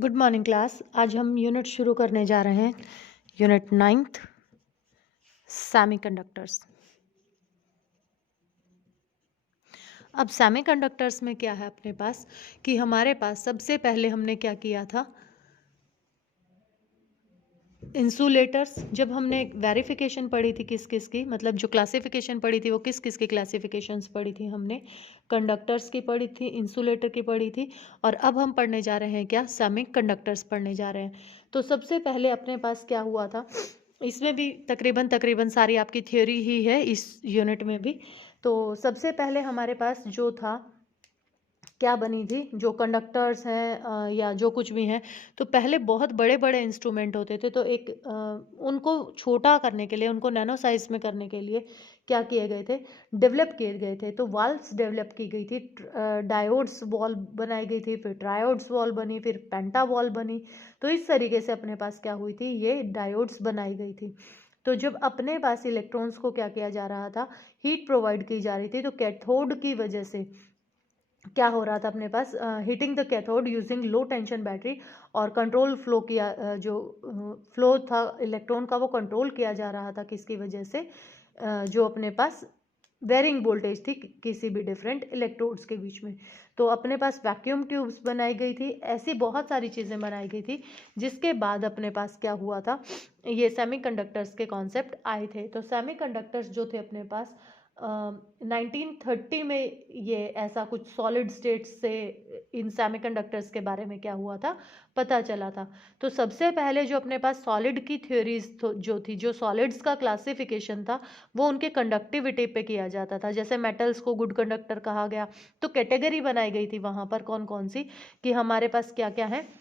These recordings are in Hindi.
Good morning class. आज हम यूनिट शुरू करने जा रहे हैं, यूनिट 9th सेमीकंडक्टर्स। अब सेमीकंडक्टर्स में क्या है अपने पास कि हमारे पास सबसे पहले हमने क्या किया था, इंसुलेटर्स। जब हमने वेरिफिकेशन पढ़ी थी किस किस की, मतलब जो क्लासिफिकेशन पढ़ी थी वो किस किस की क्लासिफिकेशंस पढ़ी थी हमने, कंडक्टर्स की पढ़ी थी, इंसुलेटर की पढ़ी थी, और अब हम पढ़ने जा रहे हैं क्या, सेमीकंडक्टर्स पढ़ने जा रहे हैं। तो सबसे पहले अपने पास क्या हुआ था, इसमें भी तकरीबन तकरीबन सारी आपकी थ्योरी ही है इस यूनिट में भी। तो सबसे पहले हमारे पास जो था, क्या बनी थी, जो कंडक्टर्स हैं या जो कुछ भी हैं, तो पहले बहुत बड़े बड़े इंस्ट्रूमेंट होते थे। तो एक उनको छोटा करने के लिए, उनको नैनो साइज में करने के लिए क्या किए गए थे, डेवलप किए गए थे। तो वाल्व्स डेवलप की गई थी, डायोड्स वॉल बनाई गई थी, फिर ट्रायोड्स वॉल बनी, फिर पेंटा वॉल बनी। तो इस तरीके से अपने पास क्या हुई थी, ये डायोड्स बनाई गई थी। तो जब अपने पास इलेक्ट्रॉन्स को क्या किया जा रहा था, हीट प्रोवाइड की जा रही थी, तो कैथोड की वजह से क्या हो रहा था अपने पास, heating the cathode using low tension battery, और कंट्रोल फ्लो किया, जो फ्लो था इलेक्ट्रॉन का वो कंट्रोल किया जा रहा था किसकी वजह से, जो अपने पास वेरिंग वोल्टेज थी किसी भी डिफरेंट इलेक्ट्रोड्स के बीच में। तो अपने पास वैक्यूम ट्यूब्स बनाई गई थी, ऐसी बहुत सारी चीज़ें बनाई गई थी, जिसके बाद अपने पास क्या हुआ था, ये सेमीकंडक्टर्स के कॉन्सेप्ट आए थे। तो सेमीकंडक्टर्स जो थे अपने पास 1930 में, ये ऐसा कुछ सॉलिड स्टेट्स से इन सेमीकंडक्टर्स के बारे में क्या हुआ था, पता चला था। तो सबसे पहले जो अपने पास सॉलिड की थ्योरीज जो थी, जो सॉलिड्स का क्लासिफिकेशन था, वो उनके कंडक्टिविटी पे किया जाता था। जैसे मेटल्स को गुड कंडक्टर कहा गया, तो कैटेगरी बनाई गई थी वहाँ पर कौन कौन सी, कि हमारे पास क्या क्या है,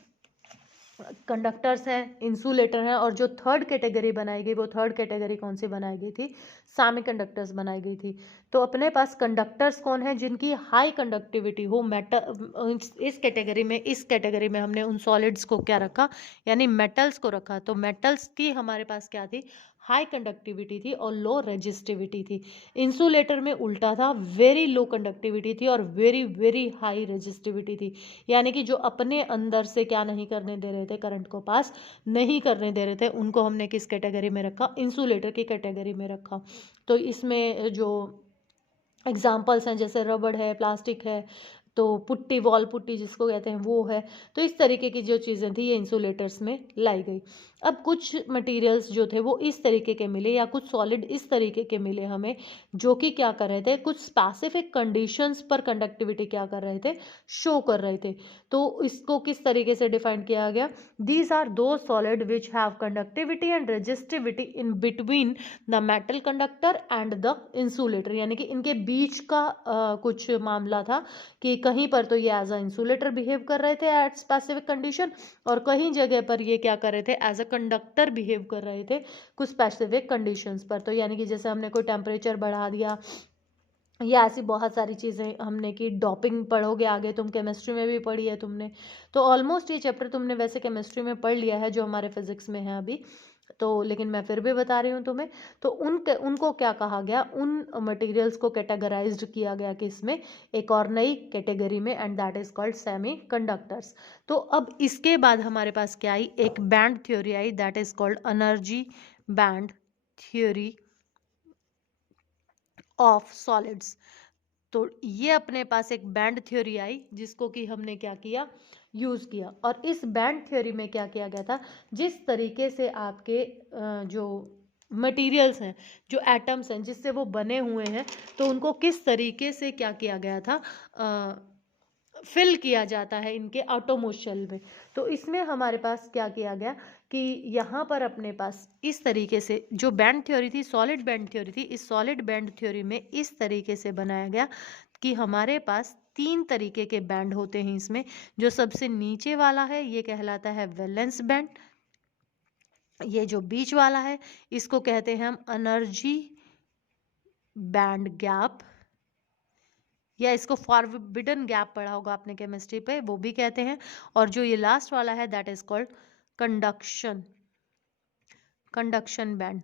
कंडक्टर्स हैं, इंसुलेटर हैं, और जो थर्ड कैटेगरी बनाई गई, वो थर्ड कैटेगरी कौन सी बनाई गई थी, सेमीकंडक्टर्स बनाई गई थी। तो अपने पास कंडक्टर्स कौन है, जिनकी हाई कंडक्टिविटी हो, मेटल, इस कैटेगरी में हमने उन सॉलिड्स को क्या रखा, यानी मेटल्स को रखा। तो मेटल्स की हमारे पास क्या थी, हाई कंडक्टिविटी थी और लो रेजिस्टिविटी थी। इंसुलेटर में उल्टा था, वेरी लो कंडक्टिविटी थी और वेरी वेरी हाई रेजिस्टिविटी थी। यानी कि जो अपने अंदर से क्या नहीं करने दे रहे थे, करंट को पास नहीं करने दे रहे थे, उनको हमने किस कैटेगरी में रखा, इंसुलेटर की कैटेगरी में रखा। तो इसमें जो एग्जाम्पल्स हैं, जैसे रबड़ है, प्लास्टिक है, तो पुट्टी, वॉल पुट्टी जिसको कहते हैं वो है। तो इस तरीके की जो चीज़ें थी, ये इंसुलेटर्स में लाई गई। अब कुछ मटेरियल्स जो थे वो इस तरीके के मिले, या कुछ सॉलिड इस तरीके के मिले हमें, जो कि क्या कर रहे थे, कुछ स्पेसिफिक कंडीशंस पर कंडक्टिविटी क्या कर रहे थे, शो कर रहे थे। तो इसको किस तरीके से डिफाइन किया गया, दीज आर दो solid which have conductivity and resistivity in between the metal conductor and the insulator. यानी कि इनके बीच का कुछ मामला था, कि कहीं पर तो ये एज अ इंसुलेटर बिहेव कर रहे थे एट स्पेसिफिक कंडीशन, और कहीं जगह पर ये क्या कर रहे थे, एज अ कंडक्टर बिहेव कर रहे थे कुछ स्पेसिफिक कंडीशंस पर। तो यानी कि जैसे हमने कोई टेम्परेचर बढ़ा दिया, या ऐसी बहुत सारी चीज़ें हमने की। डॉपिंग पढ़ोगे आगे, तुम केमिस्ट्री में भी पढ़ी है तुमने, तो ऑलमोस्ट ये चैप्टर तुमने वैसे केमिस्ट्री में पढ़ लिया है जो हमारे फिजिक्स में है अभी, तो लेकिन मैं फिर भी बता रही हूँ तुम्हें। तो उनको क्या कहा गया, उन मटेरियल्स को कैटेगराइज्ड किया गया कि इसमें एक और नई कैटेगरी में, and that is called semi conductors. तो अब इसके बाद हमारे पास क्या आई, एक band theory I, that is called energy band theory of solids. तो ये अपने पास एक बैंड थ्योरी आई, जिसको कि हमने क्या किया, यूज किया। और इस बैंड थ्योरी में क्या किया गया था, जिस तरीके से आपके जो मटेरियल्स हैं, जो एटम्स हैं जिससे वो बने हुए हैं, तो उनको किस तरीके से क्या किया गया था, फिल किया जाता है इनके ऑटोमोस्ट शेल में। तो इसमें हमारे पास क्या किया गया, कि यहाँ पर अपने पास इस तरीके से जो बैंड थ्योरी थी, सॉलिड बैंड थ्योरी थी, इस सॉलिड बैंड थ्योरी में इस तरीके से बनाया गया कि हमारे पास 3 तरीके के बैंड होते हैं इसमें। जो सबसे नीचे वाला है ये कहलाता है वैलेंस बैंड, ये जो बीच वाला है इसको कहते हैं हम एनर्जी बैंड गैप, या इसको फॉरबिडन गैप पढ़ा होगा आपने केमिस्ट्री पे, वो भी कहते हैं। और जो ये लास्ट वाला है that is called conduction band.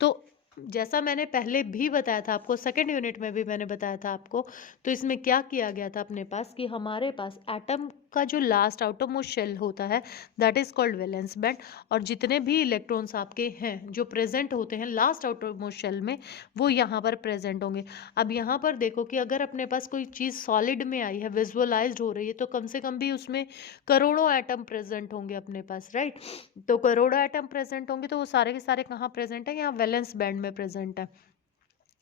तो जैसा मैंने पहले भी बताया था आपको, सेकेंड यूनिट में भी मैंने बताया था आपको, तो इसमें क्या किया गया था अपने पास, कि हमारे पास एटम आपका जो लास्ट आउटर मोस्ट शेल होता है that is called valence band, और जितने भी इलेक्ट्रॉन्स आपके हैं जो प्रेजेंट होते हैं लास्ट आउटर मोस्ट शेल में वो यहाँ पर प्रेजेंट होंगे। अब यहाँ पर देखो कि अगर अपने पास कोई चीज़ सॉलिड में आई है, विजुअलाइज्ड हो रही है, तो कम से कम भी उसमें करोड़ों एटम प्रेजेंट होंगे अपने पास, राइट। तो करोड़ों एटम प्रेजेंट होंगे तो वो सारे के सारे कहाँ प्रेजेंट है, यहाँ वैलेंस बैंड में प्रेजेंट है।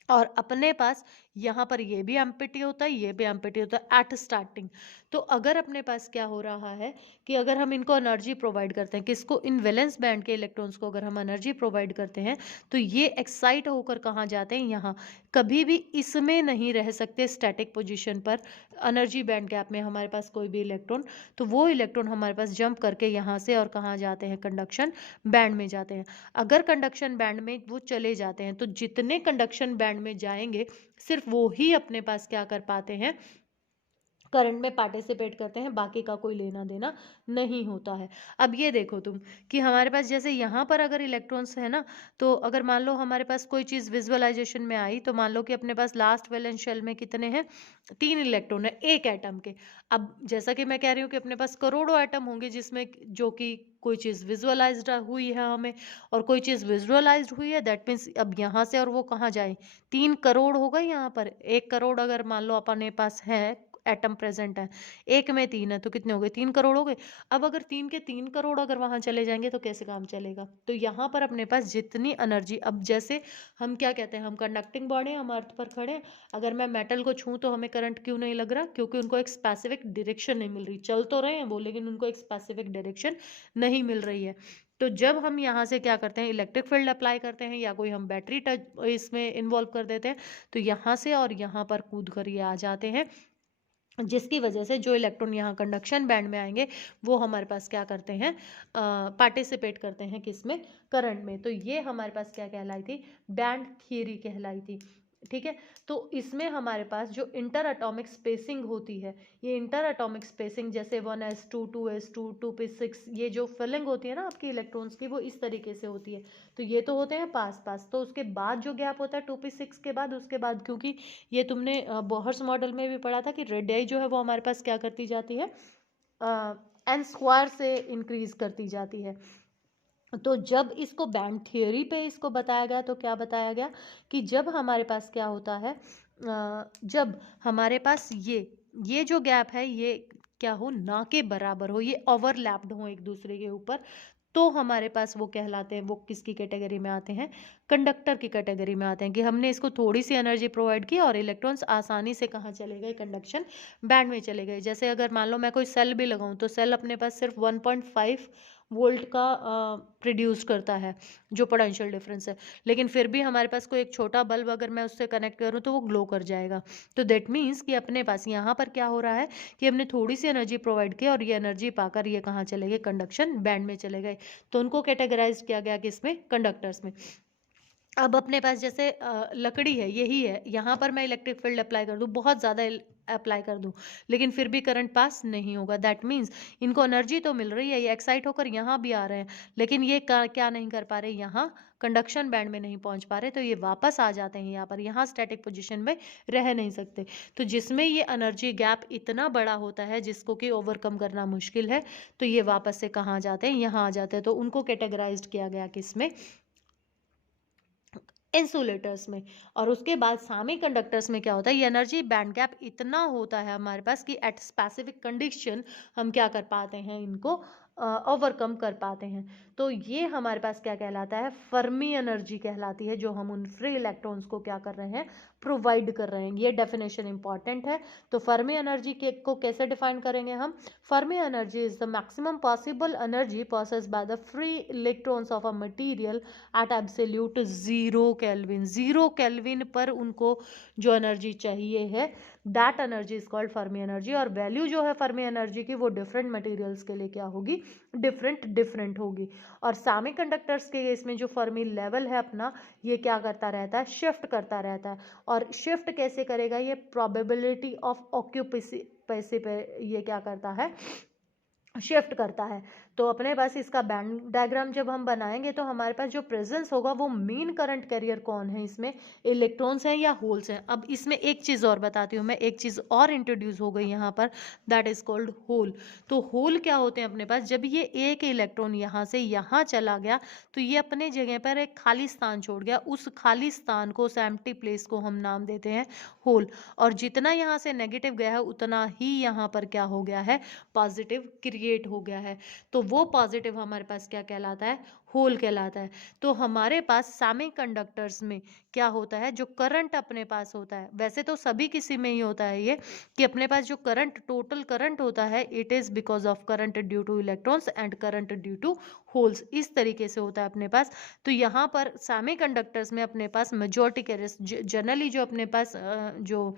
और अपने पास यहाँ पर ये भी एम्प्टी होता है, ये भी एम्प्टी होता है एट स्टार्टिंग। तो अगर अपने पास क्या हो रहा है कि अगर हम इनको एनर्जी प्रोवाइड करते हैं, किसको, इन वैलेंस बैंड के इलेक्ट्रॉन्स को अगर हम एनर्जी प्रोवाइड करते हैं तो ये एक्साइट होकर कहाँ जाते हैं, यहाँ। कभी भी इसमें नहीं रह सकते स्टैटिक पोजिशन पर, एनर्जी बैंड गैप में हमारे पास कोई भी इलेक्ट्रॉन, तो वो इलेक्ट्रॉन हमारे पास जंप करके यहाँ से और कहाँ जाते हैं, कंडक्शन बैंड में जाते हैं। अगर कंडक्शन बैंड में वो चले जाते हैं तो जितने कंडक्शन बैंड में जाएंगे सिर्फ वो ही अपने पास क्या कर पाते हैं, करंट में पार्टिसिपेट करते हैं, बाकी का कोई लेना देना नहीं होता है। अब ये देखो तुम कि हमारे पास जैसे यहाँ पर अगर इलेक्ट्रॉन्स है ना, तो अगर मान लो हमारे पास कोई चीज़ विजुअलाइजेशन में आई, तो मान लो कि अपने पास लास्ट वैलेंस शेल में कितने हैं, 3 इलेक्ट्रॉन है एक एटम के। अब जैसा कि मैं कह रही हूँ कि अपने पास करोड़ों एटम होंगे जिसमें जो कि कोई चीज़ विजुअलाइज्ड हुई है हमें, और कोई चीज़ विजुअलाइज्ड हुई है, दैट मीन्स अब यहाँ से और वो कहाँ जाए, 3 करोड़ होगा यहाँ पर। 1 करोड़ अगर मान लो अपने पास है एटम प्रेजेंट है, एक में 3 है, तो कितने हो गए, 3 करोड़ हो गए। अब अगर 3 के 3 करोड़ अगर वहां चले जाएंगे तो कैसे काम चलेगा। तो यहाँ पर अपने पास जितनी एनर्जी, अब जैसे हम क्या कहते हैं, हम कंडक्टिंग बॉडी हैं, हम अर्थ पर खड़े हैं, अगर मैं मेटल को छूं तो हमें करंट क्यों नहीं लग रहा, क्योंकि उनको एक स्पेसिफिक डायरेक्शन नहीं मिल रही। चल तो रहे हैं वो, लेकिन उनको एक स्पेसिफिक डायरेक्शन नहीं मिल रही है। तो जब हम यहाँ से क्या करते हैं, इलेक्ट्रिक फील्ड अप्लाई करते हैं या कोई हम बैटरी टच इसमें इन्वॉल्व कर देते हैं, तो यहाँ से और यहाँ पर कूद कर ये आ जाते हैं, जिसकी वजह से जो इलेक्ट्रॉन यहाँ कंडक्शन बैंड में आएंगे वो हमारे पास क्या करते हैं, पार्टिसिपेट करते हैं किसमें, करंट में। तो ये हमारे पास क्या कहलाई थी, बैंड थियरी कहलाई थी, ठीक है। तो इसमें हमारे पास जो इंटर एटॉमिक स्पेसिंग होती है, ये इंटर एटॉमिक स्पेसिंग जैसे 1s2 2s2 2p6, ये जो फिलिंग होती है ना आपकी इलेक्ट्रॉन्स की, वो इस तरीके से होती है। तो ये तो होते हैं पास पास, तो उसके बाद जो गैप होता है 2p6 के बाद, उसके बाद क्योंकि ये तुमने बोहर्स मॉडल में भी पढ़ा था कि रेडियाई जो है वो हमारे पास क्या करती जाती है, एन स्क्वायर से इंक्रीज करती जाती है। तो जब इसको बैंड थियरी पे इसको बताया गया तो क्या बताया गया कि जब हमारे पास क्या होता है, जब हमारे पास ये जो गैप है ये क्या हो, ना के बराबर हो, ये ओवरलैप्ड हो एक दूसरे के ऊपर, तो हमारे पास वो कहलाते हैं, वो किसकी कैटेगरी में आते हैं, कंडक्टर की कैटेगरी में आते हैं, कि हमने इसको थोड़ी सी एनर्जी प्रोवाइड की और इलेक्ट्रॉन्स आसानी से कहाँ चले गए, कंडक्शन बैंड में चले गए। जैसे अगर मान लो मैं कोई सेल भी लगाऊं तो सेल अपने पास सिर्फ 1.5 वोल्ट का प्रोड्यूस करता है, जो पोटेंशियल डिफरेंस है, लेकिन फिर भी हमारे पास कोई एक छोटा बल्ब अगर मैं उससे कनेक्ट करूँ तो वो ग्लो कर जाएगा। तो दैट मीन्स कि अपने पास यहाँ पर क्या हो रहा है कि हमने थोड़ी सी एनर्जी प्रोवाइड की और ये एनर्जी पाकर ये कहाँ चले गए, कंडक्शन बैंड में चले गए। तो उनको कैटेगराइज किया गया किसमें, कंडक्टर्स में। अब अपने पास जैसे लकड़ी है, यही है, यहाँ पर मैं इलेक्ट्रिक फील्ड अप्लाई कर दूँ, बहुत ज़्यादा अप्लाई कर दूँ, लेकिन फिर भी करंट पास नहीं होगा। दैट मीन्स इनको एनर्जी तो मिल रही है, ये एक्साइट होकर यहाँ भी आ रहे हैं, लेकिन ये क्या नहीं कर पा रहे, यहाँ कंडक्शन बैंड में नहीं पहुंच पा रहे, तो ये वापस आ जाते हैं यहाँ पर, यहाँ स्टैटिक पोजीशन में रह नहीं सकते। तो जिसमें ये एनर्जी गैप इतना बड़ा होता है जिसको कि ओवरकम करना मुश्किल है, तो ये वापस से कहाँ आ जाते हैं, यहाँ आ जाते हैं। तो उनको कैटेगराइज किया गया किसमें, इंसुलेटर्स में। और उसके बाद सेमी कंडक्टर्स में क्या होता है, ये एनर्जी बैंड गैप इतना होता है हमारे पास कि एट स्पेसिफिक कंडीशन हम क्या कर पाते हैं, इनको ओवरकम कर पाते हैं। तो ये हमारे पास क्या कहलाता है, फर्मी एनर्जी कहलाती है, जो हम उन फ्री इलेक्ट्रॉन्स को क्या कर रहे हैं, प्रोवाइड कर रहे हैं। ये डेफिनेशन इंपॉर्टेंट है। तो फर्मी एनर्जी को कैसे डिफाइन करेंगे हम, Fermi energy is the maximum possible energy possessed by the free electrons of a material at absolute 0 kelvin. 0 kelvin पर उनको जो एनर्जी चाहिए है, that energy is called Fermi energy. और वैल्यू जो है फर्मी एनर्जी की वो डिफरेंट मटेरियल्स के लिए क्या होगी, डिफरेंट होगी। और सेमीकंडक्टर्स के इसमें जो फर्मी लेवल है अपना, ये क्या करता रहता है, शिफ्ट करता रहता है। और शिफ्ट कैसे करेगा, ये प्रोबेबिलिटी ऑफ ऑक्यूपेसी पैसे पे ये क्या करता है, शिफ्ट करता है। तो अपने पास इसका बैंड डायग्राम जब हम बनाएंगे तो हमारे पास जो प्रेजेंस होगा वो मीन करंट कैरियर कौन है, इसमें इलेक्ट्रॉन्स हैं या होल्स हैं। अब इसमें एक चीज़ और बताती हूँ मैं, एक चीज़ और इंट्रोड्यूस हो गई यहाँ पर, दैट इज कॉल्ड होल। तो होल क्या होते हैं अपने पास, जब ये एक इलेक्ट्रॉन यहाँ से यहाँ चला गया तो ये अपने जगह पर एक खाली स्थान छोड़ गया, उस खाली स्थान को, उस एम्प्टी प्लेस को हम नाम देते हैं होल। और जितना यहाँ से नेगेटिव गया है उतना ही यहाँ पर क्या हो गया है, पॉजिटिव क्रिएट हो गया है। तो वो पॉजिटिव हमारे पास क्या कहलाता है, होल कहलाता है। तो हमारे पास सेमीकंडक्टर्स में क्या होता है, जो करंट अपने पास होता है, वैसे तो सभी किसी में ही होता है ये, कि अपने पास जो करंट, टोटल करंट होता है, it is because of current due to electrons and current due to holes, इस तरीके से होता है अपने पास। तो यहाँ पर सेमीकंडक्टर्स में अपने पास मेजॉरिटी कैरियर्स, जनरली जो अपने पास जो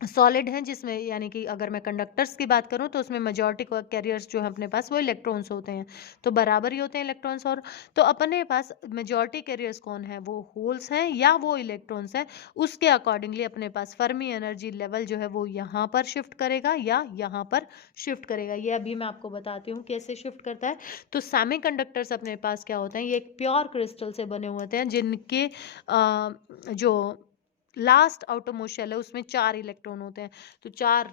सॉलिड हैं, जिसमें यानी कि अगर मैं कंडक्टर्स की बात करूं तो उसमें मेजॉरिटी कैरियर्स जो है अपने पास वो इलेक्ट्रॉन्स होते हैं, तो बराबर ही होते हैं इलेक्ट्रॉन्स और। तो अपने पास मेजॉरिटी कैरियर्स कौन है, वो होल्स हैं या वो इलेक्ट्रॉन्स हैं, उसके अकॉर्डिंगली अपने पास फर्मी एनर्जी लेवल जो है वो यहाँ पर शिफ्ट करेगा या यहाँ पर शिफ्ट करेगा। ये अभी मैं आपको बताती हूँ कैसे शिफ्ट करता है। तो सेमीकंडक्टर्स अपने पास क्या होते हैं, ये एक प्योर क्रिस्टल से बने हुए होते हैं, जिनके जो लास्ट आउटरमोस्ट शेल है उसमें 4 इलेक्ट्रॉन होते हैं। तो 4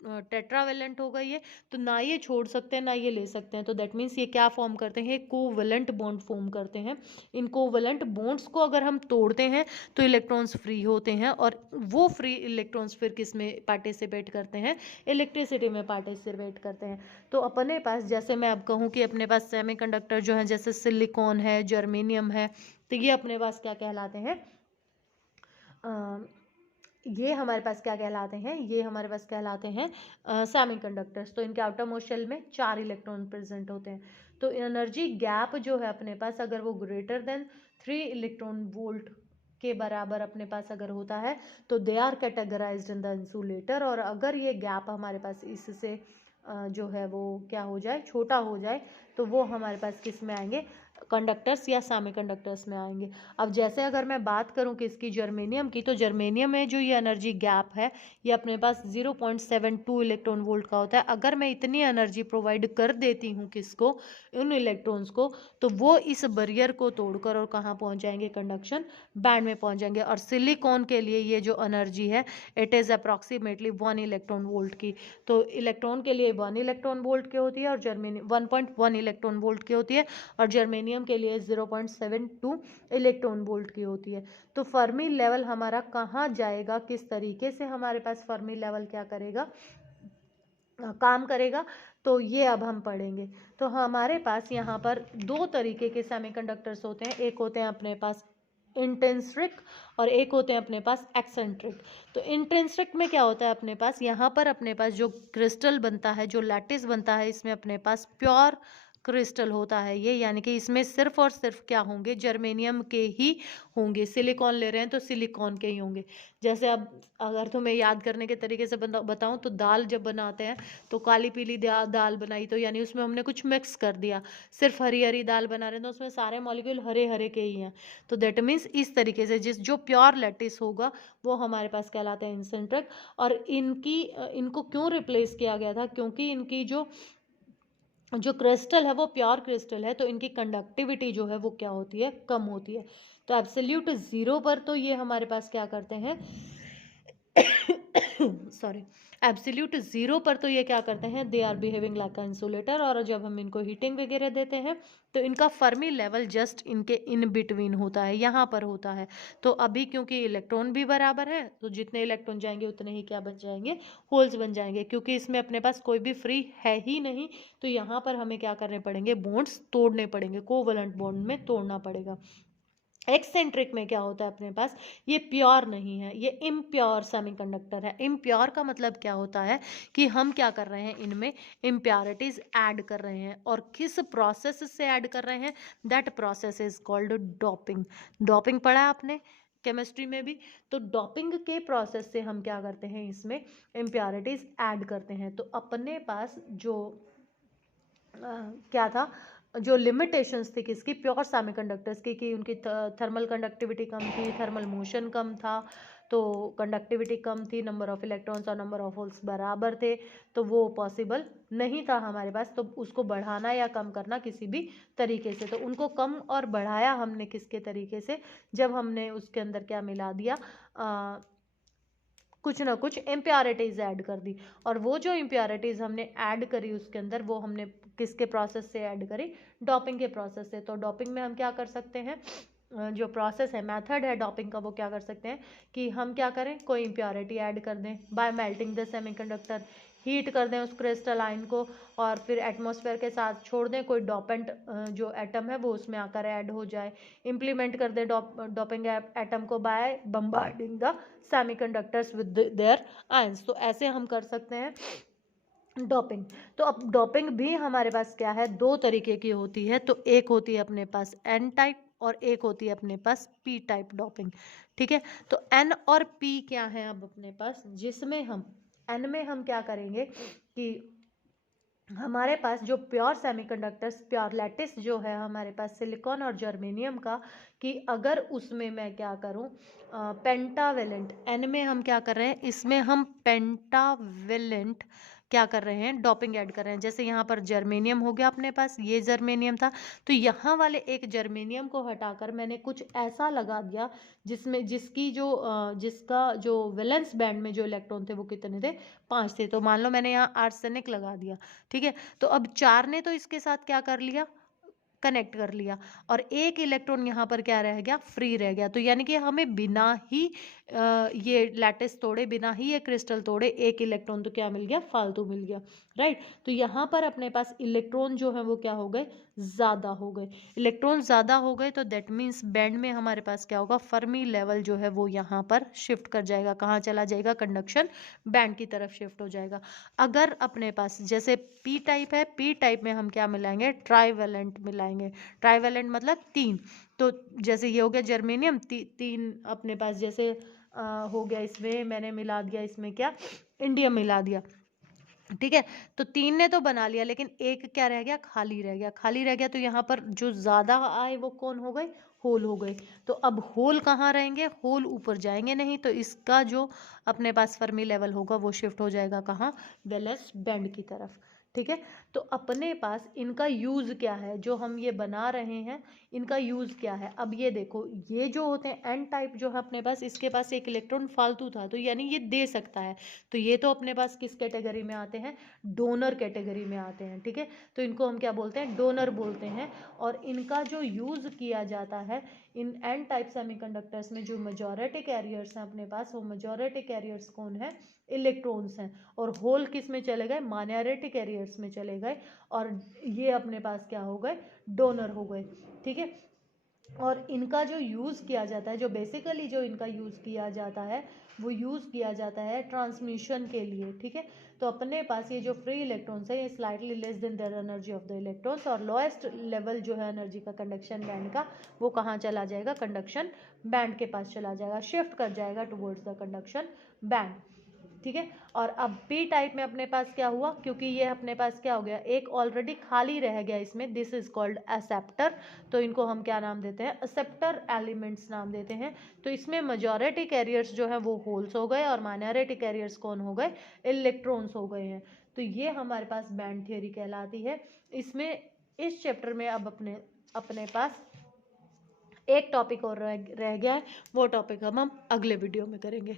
टेट्रावेलेंट हो गई है, तो ना ये छोड़ सकते हैं ना ये ले सकते हैं। तो दैट मीन्स ये क्या फॉर्म करते हैं, कोवेलेंट बॉन्ड फॉर्म करते हैं। इन कोवेलेंट बॉन्ड्स को अगर हम तोड़ते हैं तो इलेक्ट्रॉन्स फ्री होते हैं, और वो फ्री इलेक्ट्रॉन्स फिर किस में पार्टिसिपेट करते हैं, इलेक्ट्रिसिटी में पार्टिसिपेट करते हैं। तो अपने पास, जैसे मैं अब कहूँ कि अपने पास सेमीकंडक्टर जो है, जैसे सिलिकॉन है, जर्मेनियम है, तो ये अपने पास क्या कहलाते हैं, ये हमारे पास क्या कहलाते हैं, ये हमारे पास कहलाते हैं सेमीकंडक्टर्स। तो इनके आउटर मोस्ट शेल में 4 इलेक्ट्रॉन प्रेजेंट होते हैं। तो एनर्जी गैप जो है अपने पास, अगर वो ग्रेटर देन 3 इलेक्ट्रॉन वोल्ट के बराबर अपने पास अगर होता है तो they are categorised in the insulator. और अगर ये गैप हमारे पास इससे जो है वो क्या हो जाए, छोटा हो जाए, तो वो हमारे पास किस में आएंगे, कंडक्टर्स या सेमीकंडक्टर्स में आएंगे। अब जैसे अगर मैं बात करूं किसकी, जर्मेनियम की, तो जर्मेनियम में जो ये एनर्जी गैप है ये अपने पास 0.72 इलेक्ट्रॉन वोल्ट का होता है। अगर मैं इतनी एनर्जी प्रोवाइड कर देती हूं किसको, उन इलेक्ट्रॉन्स को, तो वो इस बैरियर को तोड़कर और कहाँ पहुंच जाएंगे, कंडक्शन बैंड में पहुंच जाएंगे। और सिलिकॉन के लिए ये जो एनर्जी है it is approximately 1 electron volt की। तो इलेक्ट्रॉन के लिए 1 इलेक्ट्रॉन वोल्ट की होती है और जर्मेनियम 1.1 इलेक्ट्रॉन वोल्ट की होती है, और जर्मेनियम के लिए 0.72 इलेक्ट्रॉन वोल्ट की होती है। तो फर्मी लेवल हमारा कहाँ जाएगा, किस तरीके से हमारे पास फर्मी लेवल क्या करेगा, काम करेगा, तो ये अब हम पढ़ेंगे। तो हमारे पास यहाँ पर 2 तरीके के सेमीकंडक्टर्स होते हैं, एक होते हैं अपने पास इंटेंसिक और एक होते हैं अपने पास एक्सेंट्रिक। तो इंटेंसिक में क्या होता है अपने पास, यहाँ पर अपने पास जो क्रिस्टल बनता है, जो लैटिस बनता है, इसमें अपने पास प्योर क्रिस्टल होता है ये, यानी कि इसमें सिर्फ और सिर्फ क्या होंगे, जर्मेनियम के ही होंगे। सिलिकॉन ले रहे हैं तो सिलिकॉन के ही होंगे। जैसे अब अगर तुम्हें याद करने के तरीके से बताऊं तो दाल जब बनाते हैं तो काली पीली दाल बनाई, तो यानी उसमें हमने कुछ मिक्स कर दिया, सिर्फ हरी हरी दाल बना रहे हैं तो उसमें सारे मॉलिक्यूल हरे हरे के ही हैं। तो दैट मीन्स इस तरीके से जो प्योर लैटिस होगा वो हमारे पास कहलाता है इंसेंट्रिक। और इनको क्यों रिप्लेस किया गया था, क्योंकि इनकी जो क्रिस्टल है वो प्योर क्रिस्टल है, तो इनकी कंडक्टिविटी जो है वो क्या होती है, कम होती है। तो एब्सोल्यूट जीरो पर तो ये हमारे पास क्या करते हैं सॉरी, एब्सोल्यूट जीरो पर तो ये क्या करते हैं, they are behaving like a insulator. और जब हम इनको हीटिंग वगैरह देते हैं तो इनका फर्मी लेवल जस्ट इनके इन बिटवीन होता है, यहाँ पर होता है। तो अभी क्योंकि इलेक्ट्रॉन भी बराबर है तो जितने इलेक्ट्रॉन जाएंगे उतने ही क्या बन जाएंगे, होल्स बन जाएंगे, क्योंकि इसमें अपने पास कोई भी फ्री है ही नहीं। तो यहाँ पर हमें क्या करने पड़ेंगे, बॉन्ड्स तोड़ने पड़ेंगे, कोवलेंट बॉन्ड में तोड़ना पड़ेगा। एक्सेंट्रिक में क्या होता है अपने पास, ये प्योर नहीं है, ये इम्प्योर सेमीकंडक्टर है। इम्प्योर का मतलब क्या होता है कि हम क्या कर रहे हैं, इनमें इम्प्योरिटीज ऐड कर रहे हैं, और किस प्रोसेस से ऐड कर रहे हैं, that process is called doping. Doping पढ़ा है आपने केमिस्ट्री में भी। तो डोपिंग के प्रोसेस से हम क्या करते हैं, इसमें इम्प्योरिटीज ऐड करते हैं। तो अपने पास जो क्या था, जो लिमिटेशंस थी किसकी, प्योर सेमीकंडक्टर्स की, कि उनकी थर्मल कंडक्टिविटी कम थी, थर्मल मोशन कम था, तो कंडक्टिविटी कम थी, नंबर ऑफ इलेक्ट्रॉन्स और नंबर ऑफ होल्स बराबर थे, तो वो पॉसिबल नहीं था हमारे पास। तो उसको बढ़ाना या कम करना किसी भी तरीके से, तो उनको कम और बढ़ाया हमने किसके तरीके से, जब हमने उसके अंदर क्या मिला दिया, कुछ ना कुछ इम्प्योरिटीज़ ऐड कर दी। और वो जो इम्प्योरिटीज़ हमने ऐड करी उसके अंदर, वो हमने किसके प्रोसेस से ऐड करी, डॉपिंग के प्रोसेस से। तो डॉपिंग में हम क्या कर सकते हैं, जो प्रोसेस है, मेथड है डॉपिंग का, वो क्या कर सकते हैं कि हम क्या करें, कोई इम्प्योरिटी ऐड कर दें bye melting the semiconductor, heat कर दें उस क्रिस्टलाइन को, और फिर एटमॉस्फेयर के साथ छोड़ दें, कोई डॉपेंट जो एटम है वो उसमें आकर ऐड हो जाए, इम्प्लीमेंट कर दें डॉपिंग एटम को by bombarding the semiconductors with their ions. तो ऐसे हम कर सकते हैं डॉपिंग। तो अब डॉपिंग भी हमारे पास क्या है, दो तरीके की होती है। तो एक होती है अपने पास एन टाइप और एक होती है अपने पास पी टाइप डॉपिंग, ठीक है। तो एन और पी क्या है अब अपने पास, जिसमें हम एन में हम क्या करेंगे कि हमारे पास जो प्योर सेमीकंडक्टर्स, प्योर लैटिस जो है हमारे पास सिलिकॉन और जर्मेनियम का, कि अगर उसमें मैं क्या करूं, पेंटावेलेंट, एन में हम क्या कर रहे हैं, इसमें हम पेंटावेलेंट क्या कर रहे हैं, डॉपिंग ऐड कर रहे हैं। जैसे यहाँ पर जर्मेनियम हो गया अपने पास, ये जर्मेनियम था, तो यहाँ वाले एक जर्मेनियम को हटाकर मैंने कुछ ऐसा लगा दिया जिसमें जिसका जो वैलेंस बैंड में जो इलेक्ट्रॉन थे वो कितने थे, 5 थे। तो मान लो मैंने यहाँ आर्सेनिक लगा दिया, ठीक है। तो अब 4 ने तो इसके साथ क्या कर लिया, कनेक्ट कर लिया, और एक इलेक्ट्रॉन यहाँ पर क्या रह गया, फ्री रह गया। तो यानी कि हमें बिना ही ये लैटिस तोड़े, बिना ही ये क्रिस्टल तोड़े, एक इलेक्ट्रॉन तो क्या मिल गया, फालतू मिल गया, राइट। तो यहाँ पर अपने पास इलेक्ट्रॉन जो है वो क्या हो गए, ज़्यादा हो गए। इलेक्ट्रॉन ज़्यादा हो गए तो दैट मीन्स बैंड में हमारे पास क्या होगा, फर्मी लेवल जो है वो यहाँ पर शिफ्ट कर जाएगा, कहाँ चला जाएगा, कंडक्शन बैंड की तरफ शिफ्ट हो जाएगा। अगर अपने पास जैसे पी टाइप है, पी टाइप में हम क्या मिलाएंगे, ट्राईवेलेंट मिलाएंगे। ट्राईवेलेंट मतलब 3। तो जैसे ये हो गया जर्मेनियम, 3 अपने पास, जैसे हो गया, इसमें मैंने मिला दिया, इसमें क्या, इंडियम मिला दिया, ठीक है। तो 3 ने तो बना लिया, लेकिन एक क्या रह गया, खाली रह गया, खाली रह गया। तो यहाँ पर जो ज्यादा आए वो कौन हो गए, होल हो गए। तो अब होल कहाँ रहेंगे, होल ऊपर जाएंगे नहीं, तो इसका जो अपने पास फर्मी लेवल होगा वो शिफ्ट हो जाएगा कहाँ, वैलेंस बैंड की तरफ, ठीक है। तो अपने पास इनका यूज क्या है, जो हम ये बना रहे हैं, इनका यूज क्या है। अब ये देखो, ये जो होते हैं एन टाइप जो है अपने पास, इसके पास एक इलेक्ट्रॉन फालतू था, तो यानी ये दे सकता है। तो ये तो अपने पास किस कैटेगरी में आते हैं, डोनर कैटेगरी में आते हैं, ठीक है। तो इनको हम क्या बोलते हैं, डोनर बोलते हैं। और इनका जो यूज किया जाता है इन एन टाइप सेमीकंडक्टर्स में, जो मेजॉरिटी कैरियर्स हैं अपने पास, वो मेजॉरिटी कैरियर्स कौन है, इलेक्ट्रॉन्स हैं। और होल किस में चले गए, माइनॉरिटी कैरियर्स में चले गए, और ये अपने पास क्या हो गए, डोनर हो गए, ठीक है। और इनका जो यूज़ किया जाता है, जो बेसिकली जो इनका यूज़ किया जाता है, वो यूज़ किया जाता है ट्रांसमिशन के लिए, ठीक है। तो अपने पास ये जो फ्री इलेक्ट्रॉन्स है, ये slightly less than their energy of the electrons, और लोएस्ट लेवल जो है एनर्जी का कंडक्शन बैंड का, वो कहाँ चला जाएगा, कंडक्शन बैंड के पास चला जाएगा, शिफ्ट कर जाएगा टुवर्ड्स द कंडक्शन बैंड, ठीक है। और अब पी टाइप में अपने पास क्या हुआ, क्योंकि ये अपने पास क्या हो गया, एक ऑलरेडी खाली रह गया इसमें, दिस इज कॉल्ड एक्सेप्टर। तो इनको हम क्या नाम देते हैं, एक्सेप्टर एलिमेंट्स नाम देते हैं। तो इसमें मेजॉरिटी कैरियर्स जो है वो होल्स हो गए, और माइनॉरिटी कैरियर्स कौन हो गए, इलेक्ट्रॉन्स हो गए हैं। तो ये हमारे पास बैंड थ्योरी कहलाती है। इसमें इस चैप्टर में अब अपने अपने पास एक टॉपिक और रह गया है, वो टॉपिक हम अगले वीडियो में करेंगे।